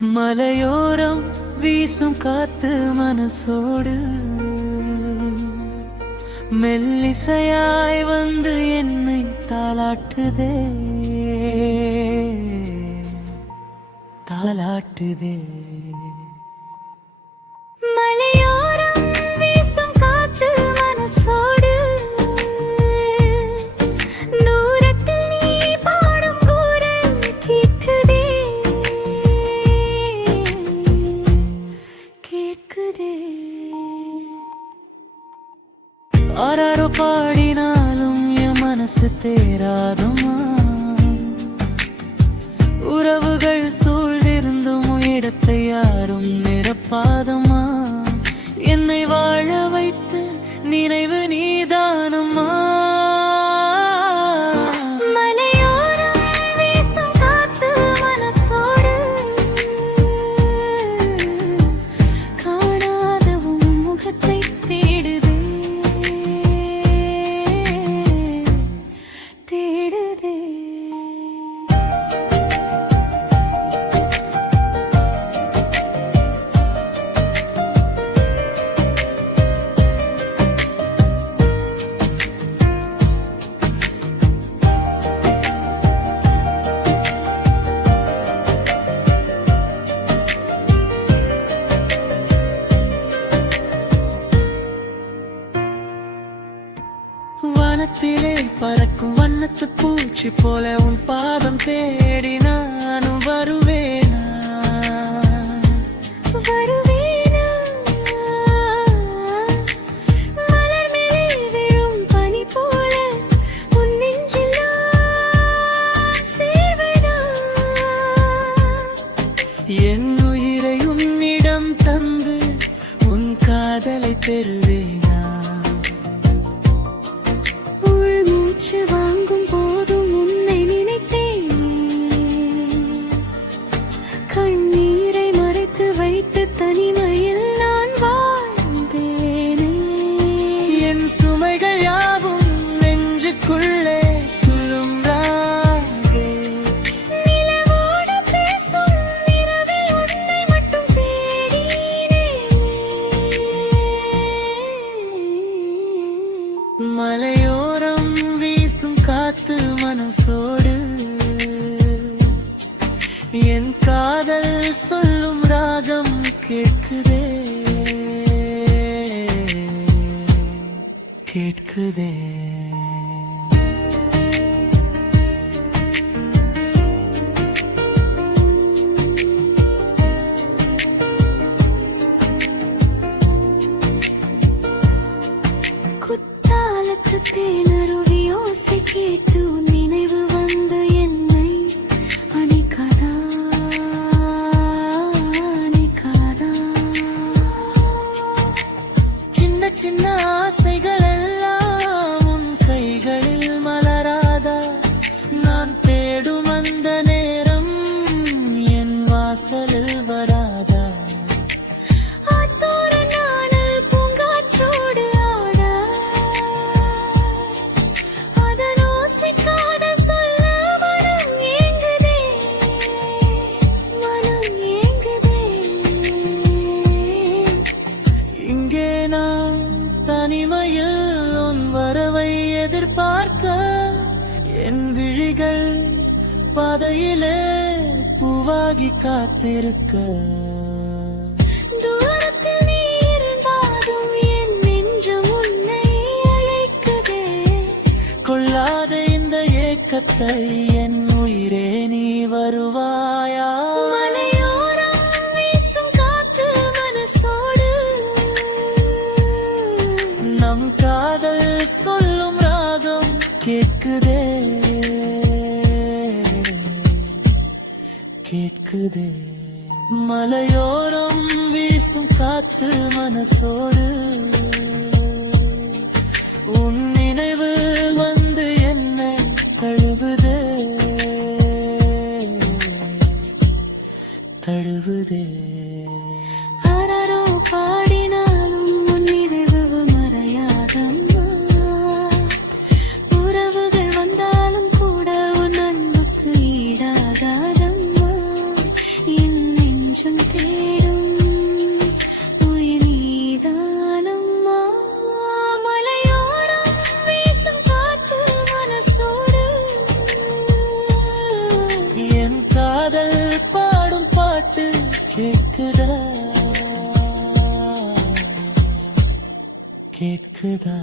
மலையோரம் வீசும் காத்து மனசோடு மெல்லிசையாய் வந்து என்னை தாலாட்டுதே தாலாட்டுதே. மலையோரம் வீசும் காத்து மனசோடு தூரத்தில் நீ பாடும் குரல் கேட்குதே கேட்குதே. ஆராரோ பாடினாலும் என் மனசு தேராதுமா, உறவுகள் சூழ்ந்திருந்தும் இடத்தை யாரும் நிரப்பாதம்மா, என்னை வாழ வைத்து நினைவு நீதானம்மா. மலையோரம் வீசும் காத்து மனசோடு காணாத உன் முகத்தை தேடுதே தேடுதே. வானத்திலே பறக்கும் வண்ணத்து பூச்சி போல உன் பாதம் தேடி நானும் வருவேனா வருவேனா மலர் மேலே விழும் பனி போல உன் நெஞ்சில் நான் சேர்வேனா. என் உயிரை உன்னிடம் தந்து உன் காதலை பெறுவேனா. உள் மூச்சு வாங்கும் போதும் உன்னை நினைத்தேன், கண்ணீரை மறைத்து வைத்து தனிமையில் நான் வாழ்ந்தேனே. என் சுமைகள் யாவும் நெஞ்சுக்குள்ளே சுழுங்காதே. நிலவோடு பேசும் இரவில் உன்னை மட்டும் தேடினேனே. மலையோரம் வீசும் காத்து மனசோடு என் காதல் சொல்லும் ராகம் கேட்குதே கேட்குதே. குத்தாலத்து தேனருவி ஓசை கேட்டு உன் நினைவு வந்து என்னை அணைக்காதா அணைக்காதா. சின்ன சின்ன ஆசைகள் எல்லாம் உன் கைகளில் மலராதா, நான் தேடும் அந்த நேரம் என் வாசலில் வராதா. ஆத்தோர நாணல் பூங்காற்றோடு ஆட, அதன் ஓசை காதல் சொல்ல மனம் ஏங்குதே மனம் ஏங்குதே. இங்கே நான் தனிமையில் உன் வரவை எதிர்பார்க்க, என் விழிகள் பாதையிலே பூவாகி காத்திருக்க. தூரத்தில் நீ இருந்தாலும் என் நெஞ்சம் உன்னை அழைக்குதே. கொள்ளாத இந்த ஏக்கத்தை என் உயிரே நீ வருவாயா. மலையோரம் வீசும் காத்து மனசோடு நம் காதல் சொல்லும் ராகம் கேட்குதே கேட்குதே. மலையோரம் வீசும் காத்து மனசோடு உன் நினைவு வந்து என்னை தழுவுதே தழுவுதே. ஆராரோ பாடினாலும் உன் நினைவு மறையாதம்மா, உறவுகள் வந்தாலும் கூட உன் அன்புக்கு ஈடாகாதம்மா. நெஞ்சம் தேடும் உயிர் நீதானம்மா. மலையோரம் வீசும் காற்று மனசோடு என் காதல் பாடும் பாட்டு கேட்குதா கேட்குதா